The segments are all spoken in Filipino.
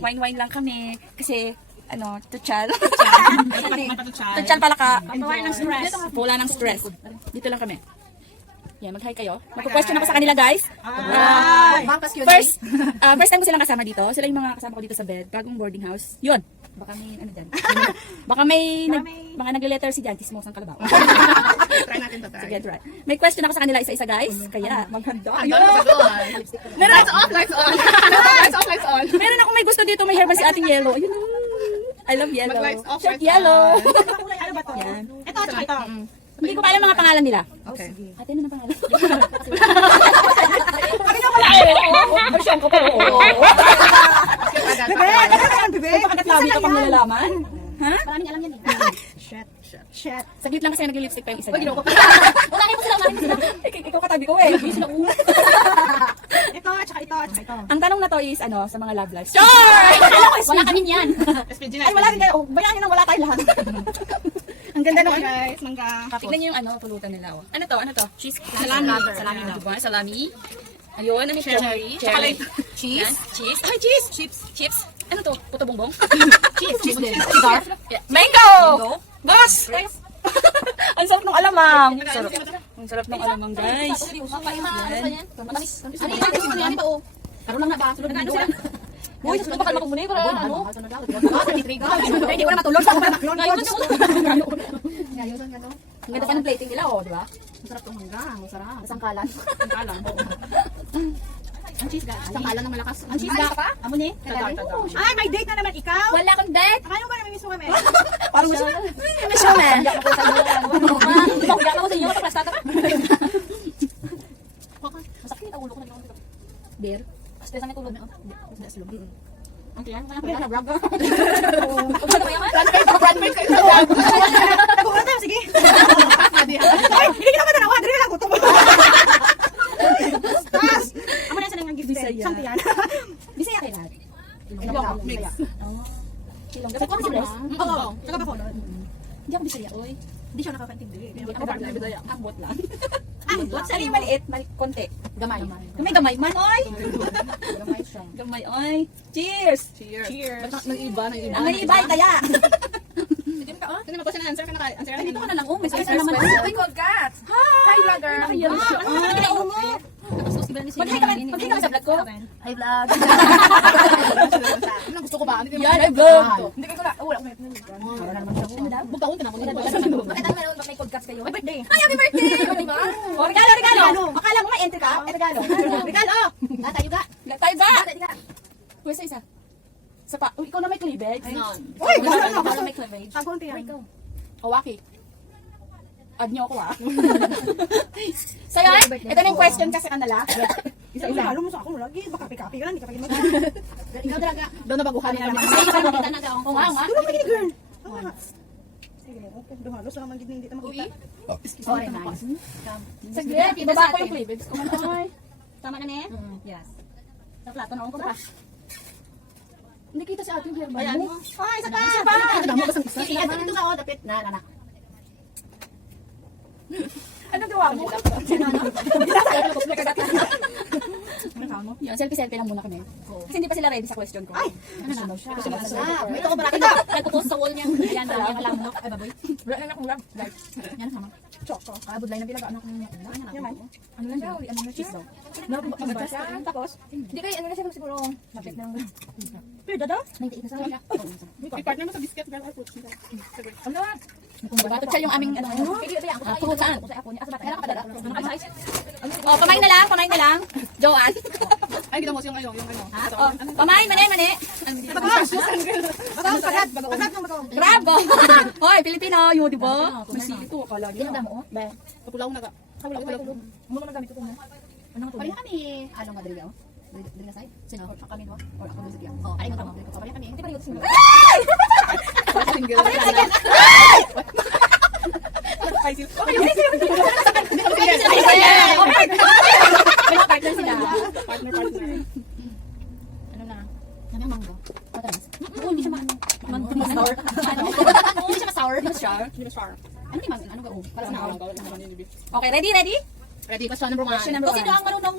Wine-wine lang kami. Kasi, tutsal. Tutsal pala ka. Wala ng stress. Wala ng stress. Dito lang kami. Yan, mag-hi kayo. Magpo-question ako sa kanila, guys. First time ko silang kasama dito. Sila yung mga kasama ko dito sa bed. Bagong boarding house. Yun. Baka may dyan. Baka baka nagle-letter si Jan. Tismos ang kalabaw. Try natin to, Sige, try. May question ako sa kanila isa-isa, guys. Kaya, maghanda. Lights off, lights on. Lights off, lights on. Meron ako may gusto dito. May hair ba si ating yellow? Ayun. I love yellow. Mag-lights off, Shirt lights yellow. Ano ba to? Yan. Ito, tsaka ito. Hindi ko pa alam mga pangalan nila. Okay. Ate, ano na pangalan? Version ko pero oo. Bebe, ano naman, bebe? Pagkat labi ka pang nalalaman. Ha? Maraming alam yan eh. Shit. Saglit lang kasi nag-lipstick pa yung isa. Ginawa ko pa. Wala kayo sila, maraming sila. Ikaw katabi ko eh. Ito, tsaka ito, tsaka ito. Ang tanong na to is sa mga love lives. Sure! Wala kami niyan. SPG Ay, wala rin kayo. Bayaan nyo nang wala tayo lahat. Ang ganda nung guys, mangga. Tignan nyo yung pulutan nila. Oh. Ano to? Cheese. Salami. Salami daw. Diba? Salami. Ayun, ano cherry. Chocolate. Cheese. Yan. Cheese. Ay, cheese. Chips. Ano to? Puto bongbong? Cheese din. Cigar. Mango! Boss! Ang sarap ng alamang. Ang sarap ng alamang, guys. Karoon lang na ba? Sunod na sila. Uy, baka makumuni para ano? Hindi ko na matulog. Ngayon ka to. Ang ganda pa ng plating nila, di ba? Ang sarap tong mangga. Ang sarap. Sangkalan. Sangkalan. Ang cheese guys. Sangkalan ng malakas. Ang cheese Ay, guys. Amo ni? Ay, may date na naman ikaw. Wala akong date. Akala mo ba namimiss mo kami? Parang gusto na. Miss mo na. Hindi ako sa inyo. Matapastata ka. Masakit ang ulo ko na yun. Beer. Stress ang tulog na. Hindi silog. Ang tiyan. Kaya na, vlog. Nakuha tayo, sige. Ay, hindi ka naman nanawa. Dali lang, gutom. Tapos, amo na sa nang gift Bisaya. Sampi yan. Bisaya kayo lahat. Ilong. Mix. Silong. Kasi kung sila. Oo, taga ba ko nun? Hindi ako Bisaya, oy. Hindi siya nakakaintindi. Ako partner Bisaya. Ambot lang. Ambot? Saan yung maliit? Konti. Gamay. Gamay man, oy. Gamay siya. Gamay, oy. Cheers! Cheers. Nang iba. Ang may ibay kaya. Hindi mo ko siya answer ka na. Answer ka Ay, dito ka na lang, oh. May Ay, space na naman. space. Ay, congrats! Hi, vlogger! Nakayalo siya. Mag-hi ka sa vlog ko. Hi vlog. Ano gusto ko ba? Yan, ay vlog. Hindi ko na. Wala ko. Wala naman siya. Bugtaon na ako. Bakit ano meron may podcast kayo? Ay, birthday. Ay, happy birthday! Diba? Oh, regalo! Akala mo may entry ka? Ay, regalo. Regalo. Tayo ga. Tayo ba? Uy, isa. Sa pa. Uy, ikaw na may cleavage. Uy, gano'n Ikaw na. na may cleavage. Kagunti yan. Kawaki. Add nyo ako So yan, ito na yung question kasi kanila. Isa halo mo sa ako lagi. Baka kapi-kapi ka lang. Hindi ka pag-imag. Ikaw talaga. Doon na baguhan nila. Ay, kita na ka. Oo nga, nga. Tulong lagi ni girl. Sige, okay. Duhalos lang ang hindi kita makita. Sorry, nice. Saglit, ibaba ko yung cleavage ko. Ay. Tama na ne? Yes. Sa plato na ako pa. Hindi kita si ating hair Ayan mo. mo. Ay, isa pa. Isa pa. Ano mo basang isa? Sige, dito ka ako dapit na anak. Ano gawa mo? Yun, selfie-selfie lang muna kami. Kasi hindi pa sila ready sa question ko. Ay! Ano na siya? Ito ko baraki na. Nagpo-post sa wall niya. Yan, dami ka lang. Ay, baboy. Wala na akong rap. Yan, sama. Choko. Budlay na bilaga anak niya. Yaman. Ano lang daw? Ano na cheese daw? Tapos, hindi kayo, ano na siya siguro. Lapit na lang. Pero dada? 98 na sa kanya. I-partner mo sa biscuit girl or fruits. Ano na? Batot siya yung aming ano. Puno saan? Kailan ka pa dada? Oh, pamain na lang. Joanne. Ay, ginawa mo yung ano. Oh, pamain, mani. Pagkat ng bato. Bravo! Hoy, Pilipino, yun, di ba? Masili ko, akala niya. Tingnan mo, oh. Be. Kapulaw na ka. Ano na gamit ko na? Ano nga Pareha kami. Ano nga dali ako? Dali na side? Sino? Kami no? Or ako music yan? Oh, ay ko tama. Pareha kami. Hindi pa rin single. Partner sila. Partner. Ano na? Ano yung mango? Matamis. Hindi siya maano. Sour. Ano? Hindi siya ma-sour. Hindi ba sure? Ano yung mango? Ano ba? Para sa naawag. Okay, ready? Ready? Question number 1. Question number Kung sino one. ang marunong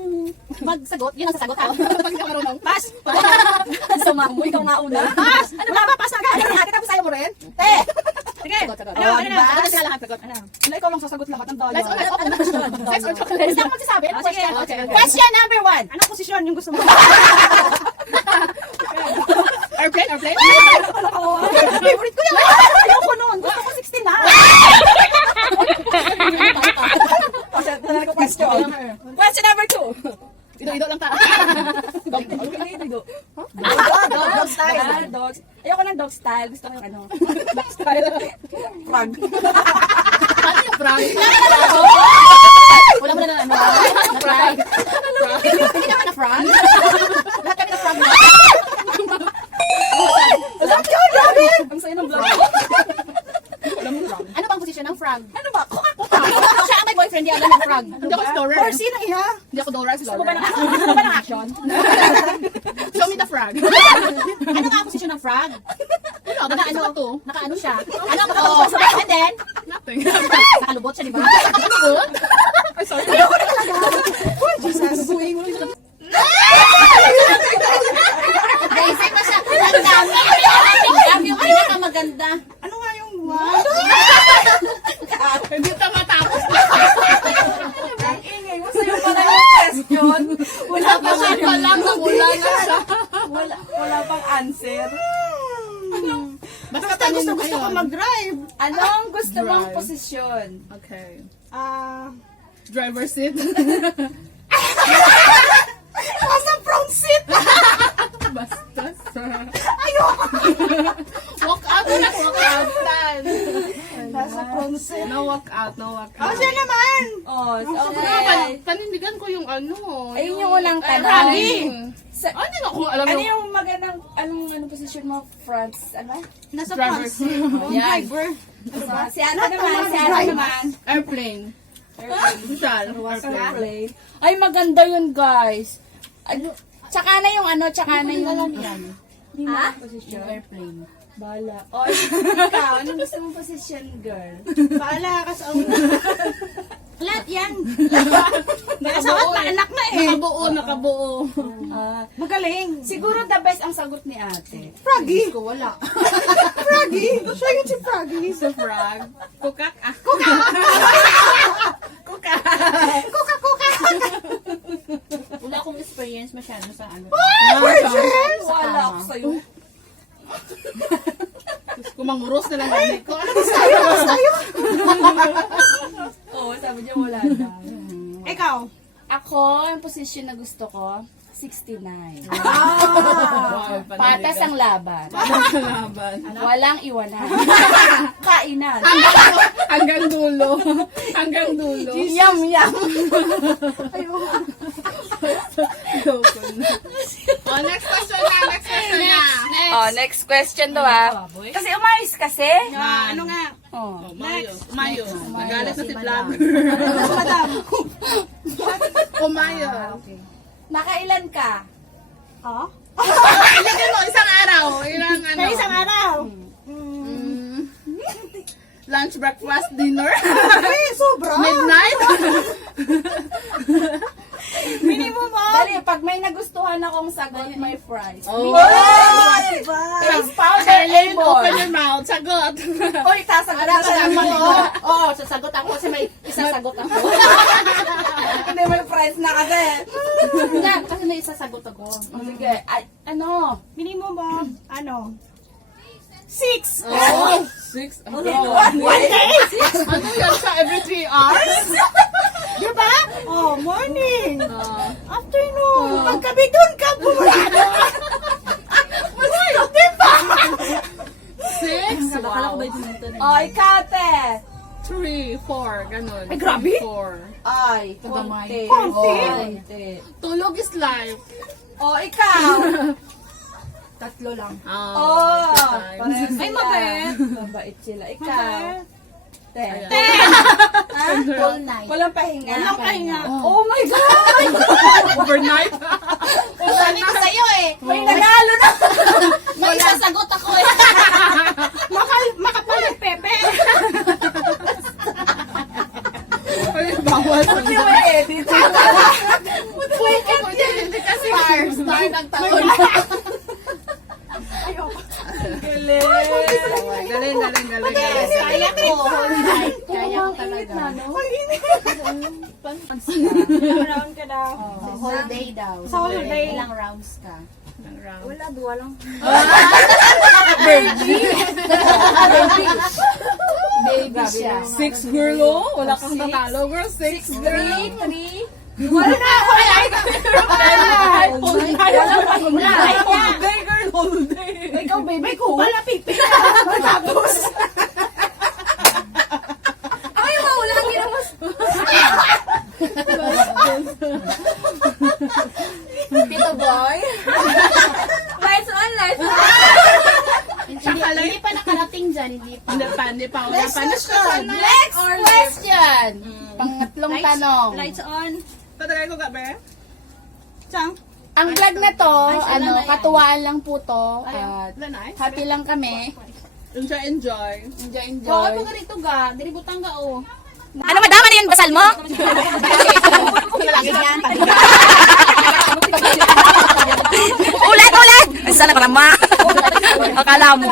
magsagot, yun ang sasagot ako. Pag hindi ka marunong. Pass! Sama mo, ikaw nga una. Pass! Ano ba? Pass na agad. Ano ate, tapos ayaw mo rin? Te! Sige. Sagot. Ano? Ano na? Sagot na sila lahat. Sagot. Ano? Wala, ikaw lang sasagot lahat ng daya. Let's go. Ano question? Sex or chocolate? Basta ako magsasabi. Ano Sige. question? Okay. Question number 1. Anong posisyon yung gusto mo? Airplane? Airplane? Favorite ko yan. Ayoko nun. Gusto ko 69. Question. Question number 2. Ido lang ta. Dog style. Dogs. Ayoko ng dog style. Gusto ko yung ano. Dog style. Frog. Ano yung frog? Wala mo na ano. Frog. Hindi naman na frog. Lahat kami na frog. Ang sayo ng vlog. Ano bang posisyon ng frog? Ano ba? Siya ang may boyfriend, di alam ng frog. Hindi ako explorer. Or sino iya? Hindi ako Dora, si Gusto mo ba Laura. ng action? Show me the frog. Ano nga ang posisyon ng frog? Naka-ano siya? Ano ang nakatulog sa and then? Nothing. Nakalubot siya, di ba? Nakalubot? Ay, sorry. Ayoko na talaga. Jesus. Naisip pa siya. Ang dami. Ang yung pinakamaganda. Ano nga yung one? Hindi ito matapos. Ang ingay mo sa'yo pa na yung question. Wala pa siya. Wala siya. Wala pang answer. Basta gusto ko mag-drive. Anong gusto mong Drive. posisyon? Okay. Driver seat. Nasa front seat. Basta sa... Walk out na, walk out. Nasa front seat. No walk out, no walk out. Siya naman. Oh, Okay. okay. Panindigan ko yung ano. Ayun yung unang tanong. Rally. Sa, Hindi na ko alam ano yung... yung magandang, anong posisyon mo, France? Ano? Nasa Driver front seat. Yan. Si Ana naman. Airplane. Social. Airplane. Ay, maganda yun, guys. Ano, tsaka na yung tsaka na yung... Ha? Posisyon? Airplane. Bala. O, ikaw, anong gusto mong posisyon, girl? Baala ka sa una. Lahat yan. Nakabuo na anak na eh. Nakabuo. Magaling. Siguro the best ang sagot ni ate. Froggy. Ko wala. Froggy. Siya yun si Froggy. Sa frog. Kukak. Wala akong experience masyado sa ano. Virgin! Wala ako sa'yo. Kumanguros na lang gani ko. Oo, sabi niya wala na. Ikaw. Ako, ang posisyon na gusto ko, 69. Wow, Patas ang laban. laban. Walang iwanan. Kainan. Hanggang dulo. Hanggang dulo. Yum, yum. Oh, next question na. Oh, next question to Kasi umayos kasi. Ano nga? Oh. Umayo. Nagalit na si vlogger. Madam. Umayo. Nakailan ka? Oh? Ilagay mo, isang araw. Ilang ano? Sa isang araw. Lunch, breakfast, dinner. Ay, sobra. Midnight. Minimum mo. Dali, pag may nagustuhan akong sagot, may fries. Oh. Fries powder, Open label. your mouth. Sagot. Uy, sasagot ka naman ko. Oo, sasagot ako kasi may isasagot ako. Hindi may fries na kasi. Hindi, kasi may isasagot ako. Sige, ay, ano? Minimum mo, ano? 6. Oh. 6. One day? Ano yan sa every 3 hours? Diba? Oh, morning. Afternoon. Paggabi doon ka, bumulado. Diba? 6? Wow. Oh, ikaw, te. 3, 4, ganun. Ay, grabe. 4. Ay, konti. Konti. Konti. Tulog is life. Oh, ikaw. 3 lang. Oh, parehas Ay, sila. mabait. Mabait sila. Ikaw. Te. Ayan. Ha? All night. Walang pahinga. Walang pahinga. Oh my God! Overnight. Sabi ko sa'yo eh. May nanalo na! May isasagot ako eh. Makapal yung pepe. Ay, bawal. Hindi mo edit. Hindi kasi Star ng taon. Galing. Kaya ko. Kaya ko talaga. Round ka daw. Whole day daw. Sa whole day. Ilang rounds ka? Wala, duwa lang. Baby siya. 6 girl, oh. Wala kang natalo, girl. 6 girl. 3. Wala na ako. Whole day, girl. Whole day. Ikaw, baby ko. Wala, pipi. Tapos. Ay, wala kang ginamos. Pito boy. Lights on, lights on. Hindi pa nakarating dyan, hindi pa. Hindi pa. Wala pa. Next question. Pangatlong tanong. Lights on. Patagay ko ka, be? Chang? Ang vlog na to, katuwaan lang po to. At Wala na, eh. happy lang kami. Enjoy. Enjoy. ganito ga. Dili butang ga, oh. Ano madama na yun, basal mo? Lagi yan. Ulat! Sana ka naman. Akala mo.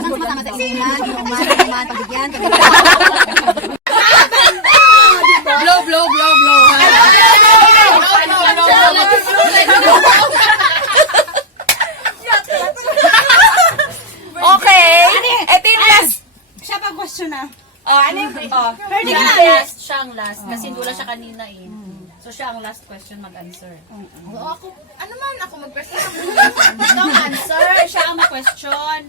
Blow. Okay. Ito yung last. Siya pa question na. Oh, ano yung... Oh. Hindi ka na last. Siya ang last. Kasi wala siya kanina eh. So siya ang last question mag-answer. Ako, ano man ako mag-question? Ikaw answer. Siya ang mag-question.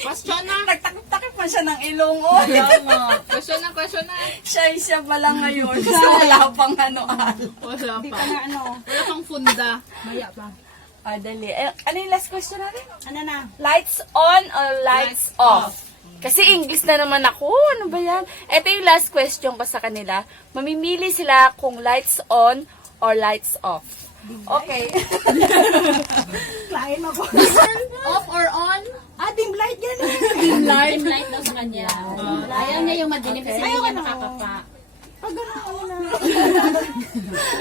Question na. Nagtakip pa siya ng ilong. Oh. Question na. Siya pala ngayon. Kasi wala pang ano-ano. Wala Hindi pa. ka na ano. Wala pang funda. Maya pa. Ah, dali. Ano yung last question natin? Ano na? Lights on or lights off? Kasi English na naman ako. Ano ba yan? Ito yung last question ko sa kanila. Mamimili sila kung lights on or lights off. Okay. Klain mo ko. Off or on? Dim light yan eh. Dim light daw sa kanya. Ayaw niya yung madilim kasi hindi niya makakapa.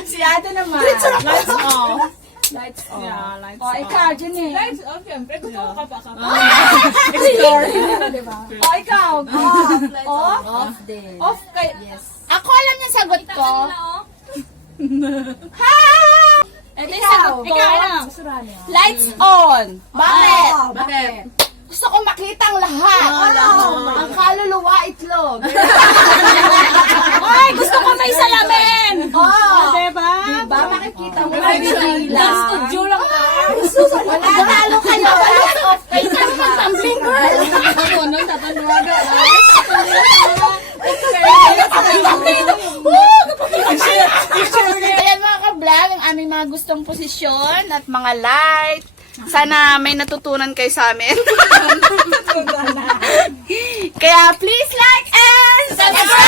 Si Ate naman. Lights off. Lights off. Yeah, lights Oh, off. ikaw, Jenny. Lights off yan. Pero gusto ko kapa. Explore. Oh, ikaw. Off. Off? Off din. Off kay... Yes. Ako alam yung sagot ko. Ha! Ito yung sagot ko. Ikaw, ano? Lights on. Bakit? Bakit? Gusto ko makita ang lahat. Ang kaluluwa, itlog. Ay, gusto ko may salamin. Oh. Diba? Diba? Makikita mo. Ay, Lang. studio lang ka. Wala, talo kayo. Lights off kayo. Saan mo tumbling, girl? Ako nun, tatanwaga. Ayan mga ka-vlog, ang aming mga gustong posisyon at mga light. Sana may natutunan kayo sa amin. Kaya please like and subscribe!